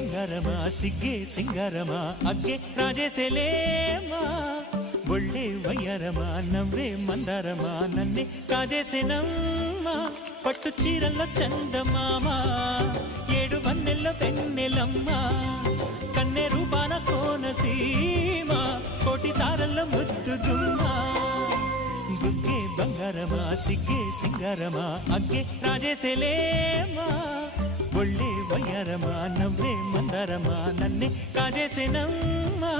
బంగారమా సిగ్గే సింగారమా అగ్గే రాజేసేలేమా ఒళ్ళే వయ్యారమా నవ్వే మందారమా నన్నే కాజేసేనమ్మా పట్టు చీరల్లో చందమామా ఏడు వన్నెల్ల వెన్నెలమ్మా కన్నె రూపాన కోనసీమ కోటి తారల్లో ముద్దుగుమ్మా బుగ్గే బంగారమా సిగ్గే సింగారమా అగ్గే రాజేసేలేమా ఒళ్ళే వయ్యారమా నవ్వే మందారమా నన్నే కాజేసేనమ్మా